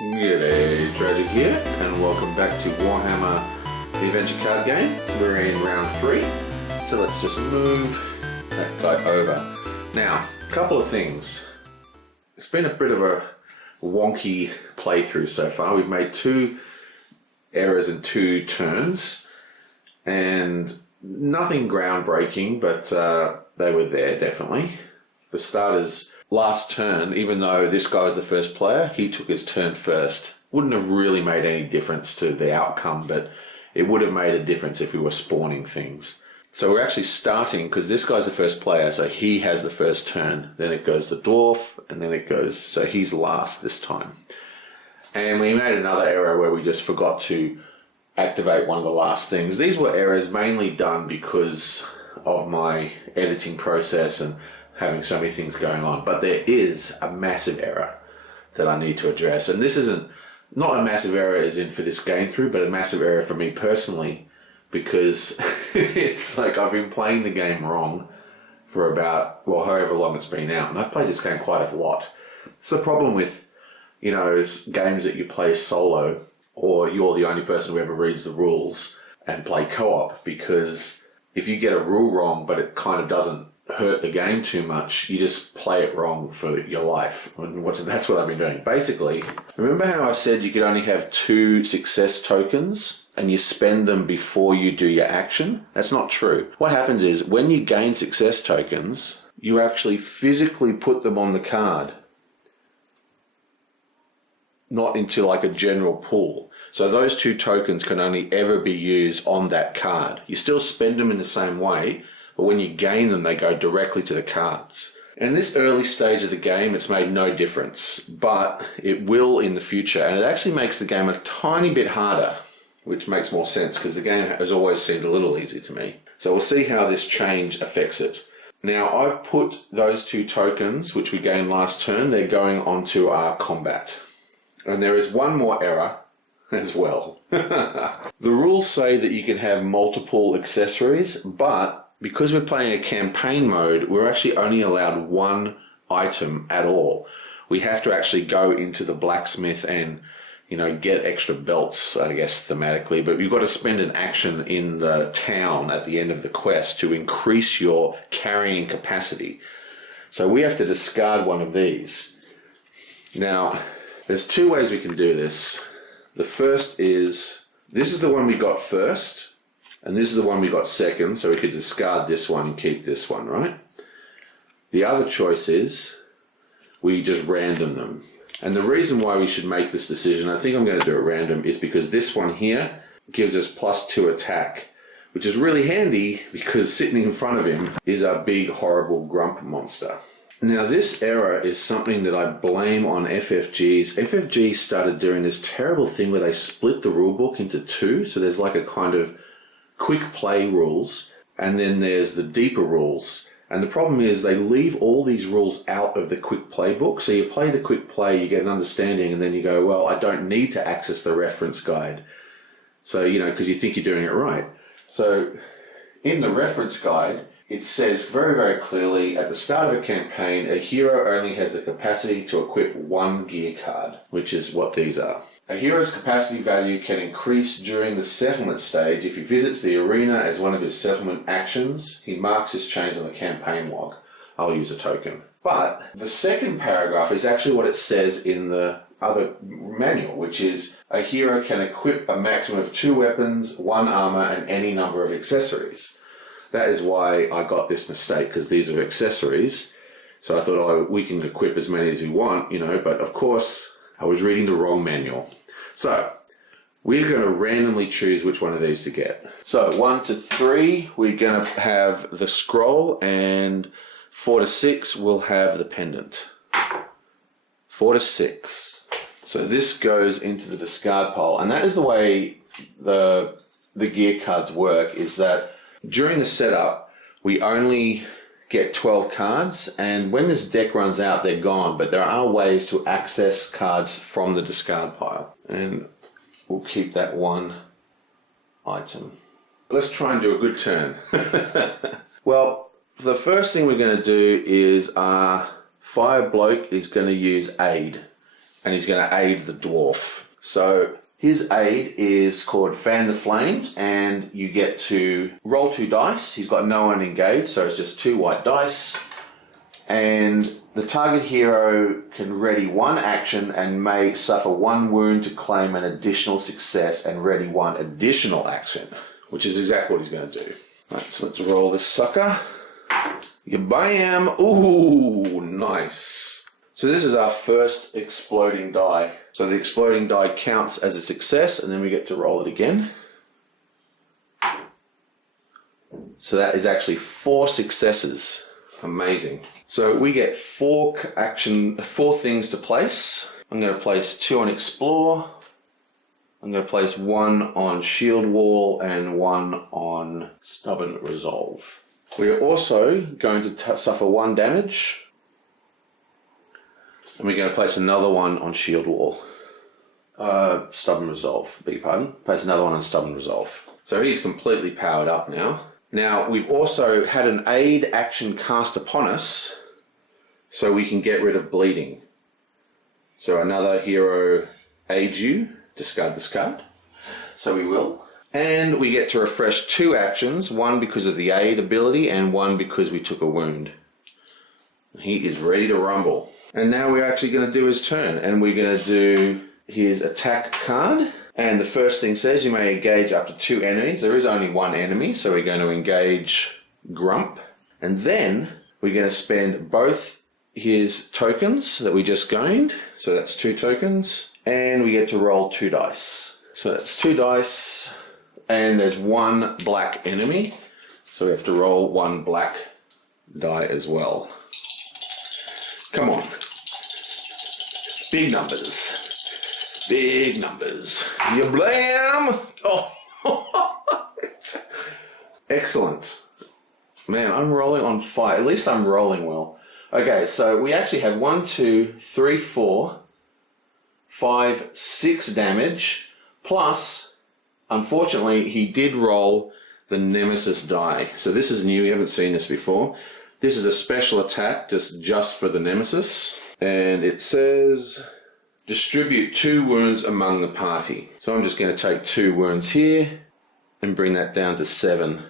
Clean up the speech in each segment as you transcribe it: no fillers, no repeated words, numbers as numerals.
G'day, Tragic here, and welcome back to Warhammer the Adventure card game. We're in round 3, so let's just move that guy over. Now, a couple of things. It's been a bit of a wonky playthrough so far. We've made 2 errors in 2 turns, and nothing groundbreaking, but they were there, definitely. For starters, last turn, even though this guy was the first player, he took his turn first. Wouldn't have really made any difference to the outcome, but it would have made a difference if we were spawning things. So we're actually starting, because this guy's the first player, so he has the first turn. Then it goes the dwarf, and then it goes, so he's last this time. And we made another error where we just forgot to activate one of the last things. These were errors mainly done because of my editing process and having so many things going on, but there is a massive error that I need to address. And this isn't, not a massive error as in for this game through, but a massive error for me personally, because it's like I've been playing the game wrong for about, well, however long it's been out, and I've played this game quite a lot. It's the problem with, you know, games that you play solo, or you're the only person who ever reads the rules and play co-op, because if you get a rule wrong, but it kind of doesn't hurt the game too much, you just play it wrong for your life. And that's what I've been doing. Basically, remember how I said you could only have 2 success tokens and you spend them before you do your action? That's not true. What happens is when you gain success tokens, you actually physically put them on the card, not into like a general pool. So those 2 tokens can only ever be used on that card. You still spend them in the same way, but when you gain them, they go directly to the cards. In this early stage of the game, it's made no difference, but it will in the future, and it actually makes the game a tiny bit harder, which makes more sense because the game has always seemed a little easy to me. So we'll see how this change affects it. Now, I've put those 2 tokens, which we gained last turn, they're going onto our combat. And there is one more error as well. The rules say that you can have multiple accessories, but because we're playing a campaign mode, we're actually only allowed 1 item at all. We have to actually go into the blacksmith and, you know, get extra belts, I guess, thematically, but you've got to spend an action in the town at the end of the quest to increase your carrying capacity. So we have to discard one of these. Now, there's 2 ways we can do this. The first is, this is the one we got first, and this is the one we got second, so we could discard this one and keep this one, right? The other choice is we just random them. And the reason why we should make this decision, I think I'm going to do it random, is because this one here gives us +2 attack, which is really handy because sitting in front of him is a big, horrible grump monster. Now, this error is something that I blame on FFGs. FFG started doing this terrible thing where they split the rulebook into 2, so there's like a kind of quick play rules, and then there's the deeper rules. And the problem is they leave all these rules out of the quick play book. So you play the quick play, you get an understanding, and then you go, well, I don't need to access the reference guide. So, you know, because you think you're doing it right. So in the reference guide, it says very, very clearly at the start of a campaign, a hero only has the capacity to equip 1 gear card, which is what these are. A hero's capacity value can increase during the settlement stage if he visits the arena as one of his settlement actions. He marks this change on the campaign log. I'll use a token. But the second paragraph is actually what it says in the other manual, which is a hero can equip a maximum of 2 weapons, 1 armor, and any number of accessories. That is why I got this mistake, because these are accessories. So I thought, oh, we can equip as many as we want, you know, but of course I was reading the wrong manual. So we're going to randomly choose which one of these to get. So 1 to 3, we're going to have the scroll, and 4 to 6, we'll have the pendant. 4 to 6. So this goes into the discard pile, and that is the way the gear cards work, is that during the setup, we only get 12 cards, and when this deck runs out, they're gone, but there are ways to access cards from the discard pile. And we'll keep that 1 item. Let's try and do a good turn. Well, the first thing we're going to do is our fire bloke is going to use aid. and he's going to aid the dwarf. So his aid is called Fan the Flames, and you get to roll 2 dice. He's got no one engaged, so it's just 2 white dice. And the target hero can ready 1 action and may suffer 1 wound to claim an additional success and ready 1 additional action, which is exactly what he's going to do. Right, so let's roll this sucker. Bam! Ooh, nice. So this is our first exploding die. So the exploding die counts as a success, and then we get to roll it again. So that is actually 4 successes. Amazing. So we get 4 things to place. I'm going to place 2 on Explore. I'm going to place 1 on Shield Wall and 1 on Stubborn Resolve. We are also going to suffer 1 damage. And we're going to place another one on Shield Wall. Stubborn Resolve, beg your pardon. Place another one on Stubborn Resolve. So he's completely powered up now. Now, we've also had an aid action cast upon us, so we can get rid of bleeding. So another hero aids you, discard this card. So we will. And we get to refresh 2 actions, 1 because of the aid ability and 1 because we took a wound. He is ready to rumble. And now we're actually going to do his turn, and we're going to do his attack card. And the first thing says you may engage up to 2 enemies. There is only 1 enemy, so we're going to engage Grump. And then we're going to spend both his tokens that we just gained. So that's 2 tokens. And we get to roll 2 dice. So that's 2 dice. And there's 1 black enemy. So we have to roll 1 black die as well. Come on. Big numbers. Big numbers. You blam! Oh, excellent. Man, I'm rolling on fire. At least I'm rolling well. Okay, so we actually have 1, 2, 3, 4, 5, 6 damage. Plus, unfortunately, he did roll the Nemesis die. So this is new. We haven't seen this before. This is a special attack just for the Nemesis. And it says, distribute 2 wounds among the party. So I'm just going to take 2 wounds here and bring that down to 7.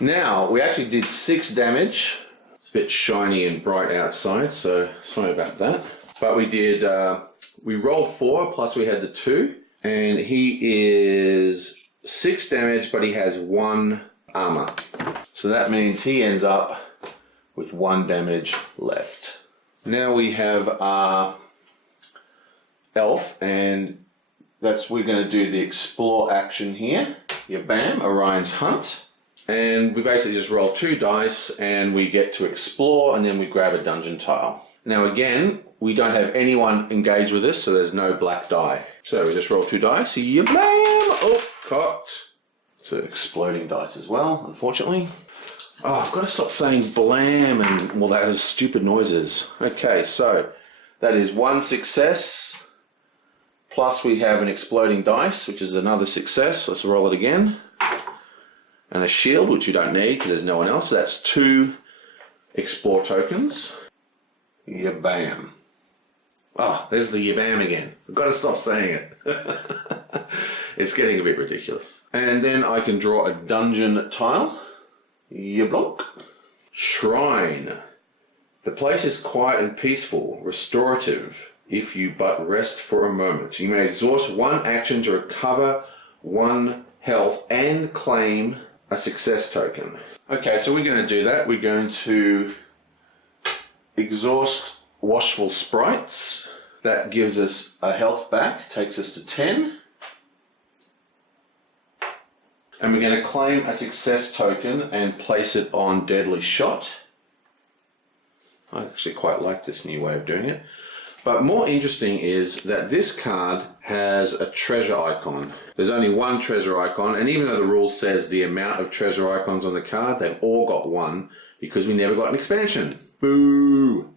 Now, we actually did 6 damage. It's a bit shiny and bright outside, so sorry about that. But we did, we rolled 4, plus we had the 2. And he is 6 damage, but he has 1 armor. So that means he ends up with 1 damage left. Now we have our elf, and we're going to do the explore action here. Yeah, bam, Orion's Hunt. And we basically just roll 2 dice and we get to explore, and then we grab a dungeon tile. Now again, we don't have anyone engaged with us, so there's no black die. So we just roll 2 dice. Yeah, bam! Oh, cocked. So exploding dice as well, unfortunately. Oh, I've got to stop saying blam and all those stupid noises. Okay, so that is 1 success. Plus we have an exploding dice, which is another success. Let's roll it again. And a shield, which you don't need because there's no one else. So that's 2 explore tokens. Yabam. Oh, there's the yabam again. I've got to stop saying it. It's getting a bit ridiculous. And then I can draw a dungeon tile. Yablonk. Shrine. The place is quiet and peaceful, restorative, if you but rest for a moment. You may exhaust 1 action to recover 1 health and claim a success token. Okay, so we're going to do that. We're going to exhaust Washful Sprites. That gives us a health back, takes us to 10. And we're going to claim a success token and place it on Deadly Shot. I actually quite like this new way of doing it. But more interesting is that this card has a treasure icon. There's only 1 treasure icon, and even though the rule says the amount of treasure icons on the card, they've all got 1 because we never got an expansion. Boo!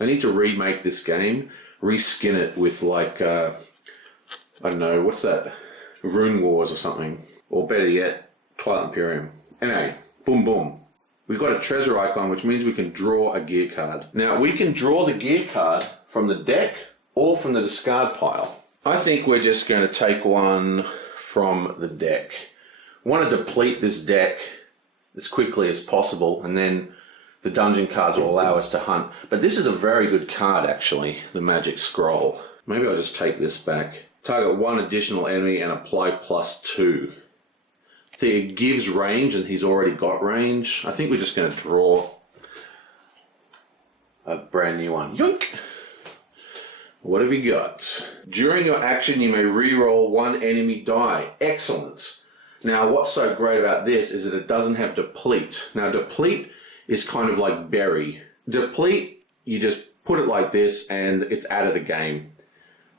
I need to remake this game, reskin it with like, I don't know, what's that? Rune Wars or something. Or better yet, Twilight Imperium. Anyway, boom boom. We've got a treasure icon, which means we can draw a gear card. Now, we can draw the gear card from the deck, all from the discard pile. I think we're just going to take one from the deck. We want to deplete this deck as quickly as possible, and then the dungeon cards will allow us to hunt. But this is a very good card, actually, the Magic Scroll. Maybe I'll just take this back. Target one additional enemy and apply +2. I think it gives range, and he's already got range. I think we're just going to draw a brand new one. Yoink! What have you got? During your action, you may re-roll one enemy die. Excellent. Now, what's so great about this is that it doesn't have deplete. Now, deplete is kind of like bury. Deplete, you just put it like this and it's out of the game.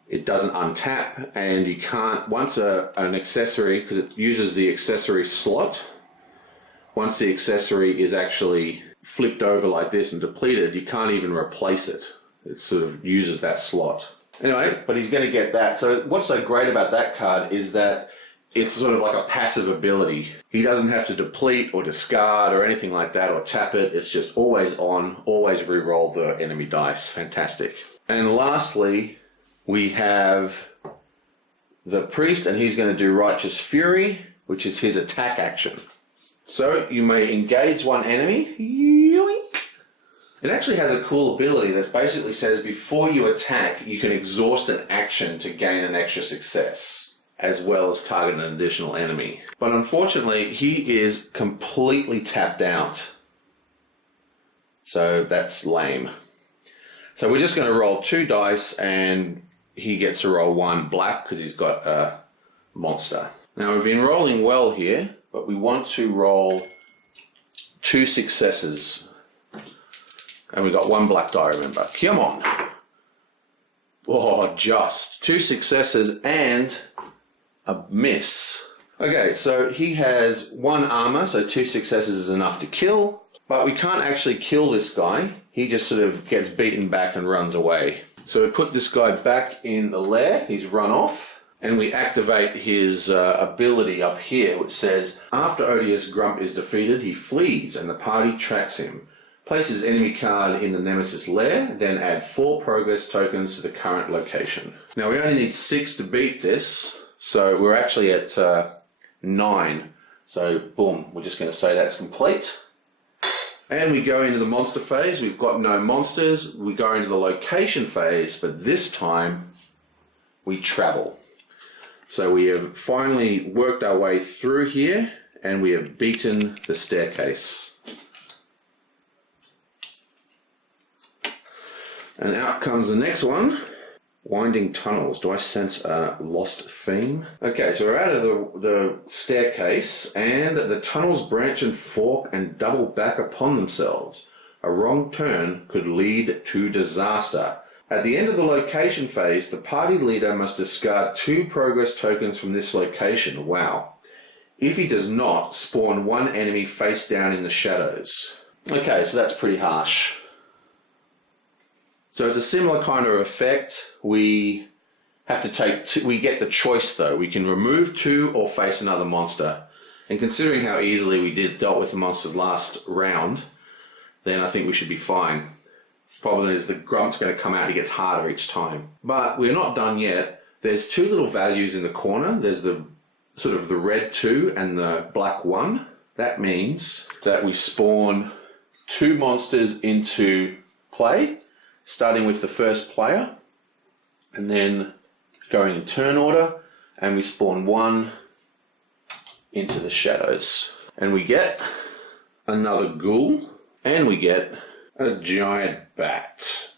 It doesn't untap, and you can't, once an accessory, because it uses the accessory slot, once the accessory is actually flipped over like this and depleted, you can't even replace it. It sort of uses that slot. Anyway, but he's going to get that. So what's so great about that card is that it's sort of like a passive ability. He doesn't have to deplete or discard or anything like that or tap it. It's just always on, always re-roll the enemy dice. Fantastic. And lastly, we have the priest, and he's going to do Righteous Fury, which is his attack action. So you may engage one enemy. Yoink! It actually has a cool ability that basically says before you attack, you can exhaust an action to gain an extra success, as well as target an additional enemy. But unfortunately, he is completely tapped out. So that's lame. So we're just going to roll 2 dice, and he gets to roll 1 black because he's got a monster. Now we've been rolling well here, but we want to roll 2 successes. And we got 1 black die, remember. Come on. Oh, just 2 successes and a miss. Okay, so he has 1 armor, so 2 successes is enough to kill. But we can't actually kill this guy. He just sort of gets beaten back and runs away. So we put this guy back in the lair, he's run off, and we activate his ability up here, which says, after Odious Grump is defeated, he flees and the party tracks him. Place his enemy card in the Nemesis lair, then add 4 progress tokens to the current location. Now we only need 6 to beat this, so we're actually at 9. So boom, we're just going to say that's complete. And we go into the monster phase. We've got no monsters. We go into the location phase, but this time we travel. So we have finally worked our way through here, and we have beaten the staircase. And out comes the next one. Winding tunnels. Do I sense a lost theme? Okay, so we're out of the staircase, and the tunnels branch and fork and double back upon themselves. A wrong turn could lead to disaster. At the end of the location phase, the party leader must discard 2 progress tokens from this location. Wow. If he does not, spawn 1 enemy face down in the shadows. Okay, so that's pretty harsh. So it's a similar kind of effect. We have to take 2, we get the choice though. We can remove 2 or face another monster. And considering how easily we dealt with the monsters last round, then I think we should be fine. Problem is the grump's going to come out, he gets harder each time. But we're not done yet. There's 2 little values in the corner. There's the sort of the red 2 and the black 1. That means that we spawn 2 monsters into play, starting with the first player, and then going in turn order, and we spawn 1 into the shadows. And we get another ghoul, and we get a giant bat.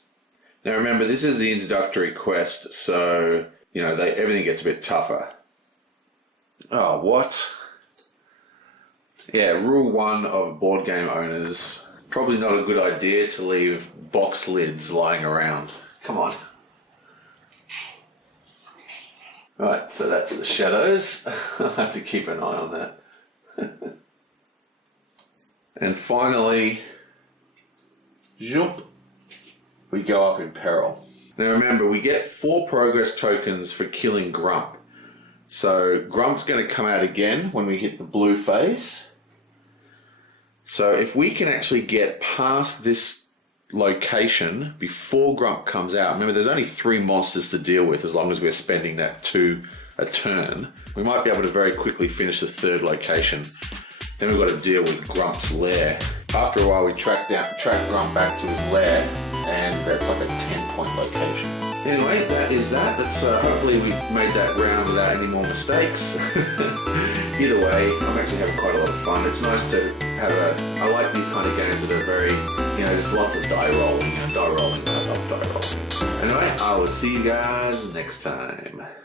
Now remember, this is the introductory quest, so, you know, everything gets a bit tougher. Oh, what? Yeah, rule 1 of board game owners. Probably not a good idea to leave box lids lying around. Come on. Right, so that's the shadows. I'll have to keep an eye on that. And finally, jump, we go up in peril. Now remember, we get 4 progress tokens for killing Grump. So Grump's going to come out again when we hit the blue phase. So if we can actually get past this location before Grump comes out. Remember, there's only 3 monsters to deal with as long as we're spending that 2 a turn. We might be able to very quickly finish the 3rd location. Then we've got to deal with Grump's lair. After a while, we track Grump back to his lair, and that's like a 10-point location. Anyway, that is that. That's hopefully we made that round without any more mistakes. Either way, I'm actually having quite a lot of fun. It's nice to have I like these kind of games that are very, just lots of die rolling. I love die rolling. Anyway, I will see you guys next time.